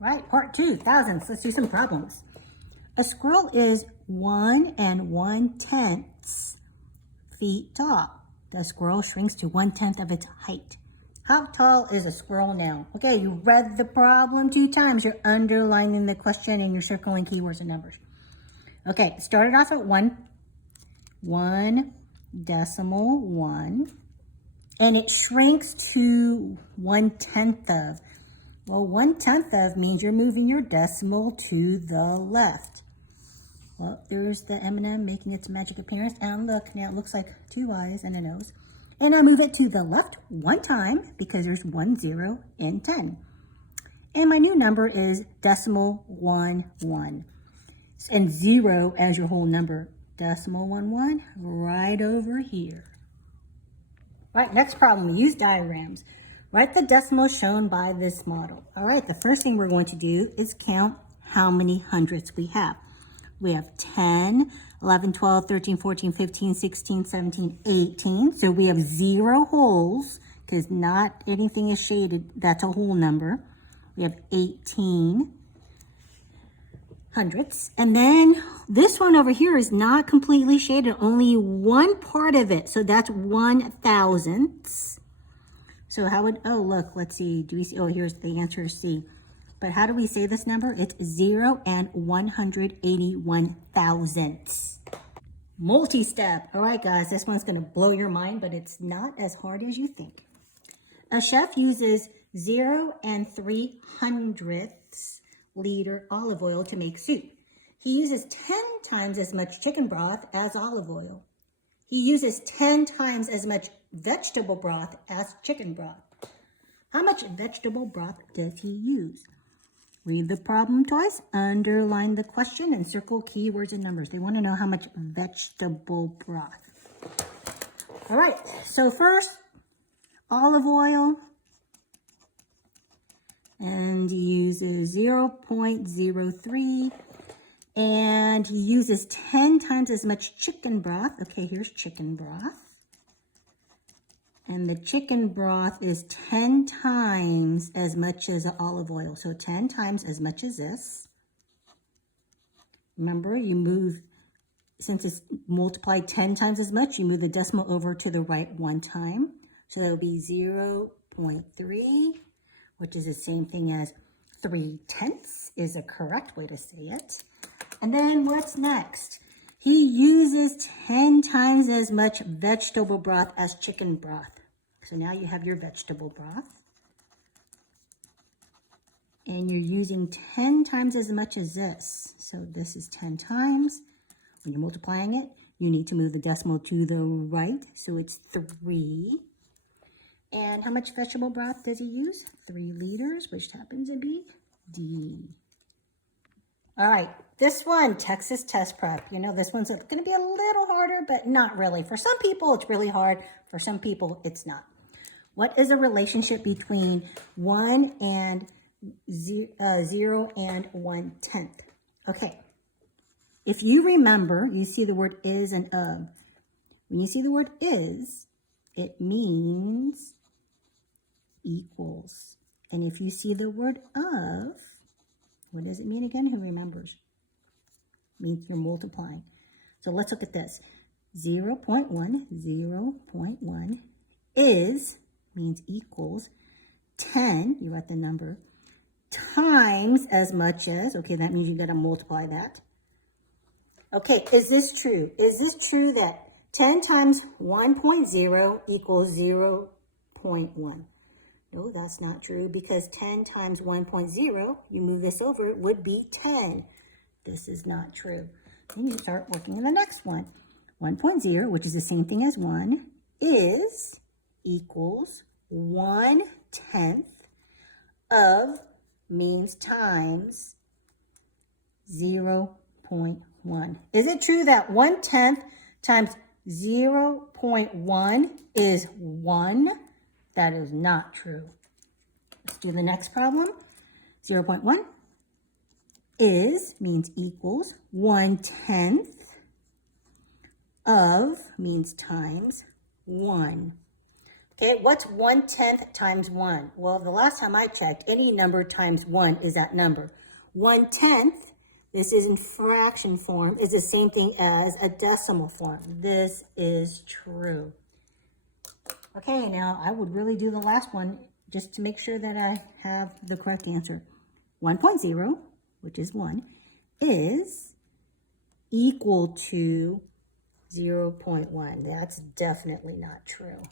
Right, part 2, thousandths. Let's do some problems. A squirrel is 1 1/10 feet tall. The squirrel shrinks to 1/10 of its height. How tall is a squirrel now? Okay, you read the problem 2 times. You're underlining the question and you're circling keywords and numbers. Okay, started off at 1.1, and it shrinks to 1/10 of. Well, 1/10 of means you're moving your decimal to the left. Well, there's the M&M making its magic appearance. And look, now it looks like 2 eyes and a nose. And I move it to the left 1 time because there's 1 0 in 10. And my new number is decimal 11. And 0 as your whole number. Decimal 11 right over here. All right, next problem. We use diagrams. Write the decimals shown by this model. All right, the first thing we're going to do is count how many hundredths we have. We have 10, 11, 12, 13, 14, 15, 16, 17, 18. So we have 0 wholes because not anything is shaded. That's a whole number. We have 18 hundredths. And then this one over here is not completely shaded, only one part of it. So that's 1/1000ths. So how would, oh, look, let's see. Do we see? Oh, here's the answer is C. But how do we say this number? It's 0 181 thousandths. Multi-step. All right, guys, this one's going to blow your mind, but it's not as hard as you think. A chef uses 0 3/100ths liter olive oil to make soup. He uses 10 times as much chicken broth as olive oil. He uses 10 times as much vegetable broth as chicken broth. How much vegetable broth does he use? Read the problem twice, underline the question, and circle keywords and numbers. They want to know how much vegetable broth. All right, so first, olive oil. And he uses 0.03. And he uses 10 times as much chicken broth. Okay, here's chicken broth. And the chicken broth is 10 times as much as the olive oil. So 10 times as much as this. Remember, you move, since it's multiplied 10 times as much, you move the decimal over to the right 1 time. So that would be 0.3, which is the same thing as 3/10 is a correct way to say it. And then what's next? He uses 10 times as much vegetable broth as chicken broth. So now you have your vegetable broth. And you're using 10 times as much as this. So this is 10 times. When you're multiplying it, you need to move the decimal to the right. So it's 3. And how much vegetable broth does he use? 3 liters, which happens to be D. All right, this one, Texas test prep. You know, this one's going to be a little harder, but not really. For some people, it's really hard. For some people, it's not. What is the relationship between 1 and 0 and 1/10? Okay, if you remember, you see the word is and of. When you see the word is, it means equals. And if you see the word of, what does it mean again? Who remembers? It means you're multiplying. So let's look at this. 0.1 is, means equals 10, you write the number, times as much as, okay, that means you got to multiply that. Okay, is this true? Is this true that 10 times 1.0 equals 0.1? No, that's not true because 10 times 1.0, you move this over, it would be 10. This is not true. Then you start working on the next one. 1.0, which is the same thing as 1, is equals 1/10 of means times 0.1. Is it true that 1/10 times 0.1 is 1? That is not true. Let's do the next problem. 0.1 is means equals 1/10 of means times 1. Okay, what's 1/10 times 1? Well, the last time I checked, any number times 1 is that number. 1/10, this is in fraction form, is the same thing as a decimal form. This is true. Okay, now I would really do the last one just to make sure that I have the correct answer. 1.0, which is 1, is equal to 0.1. That's definitely not true.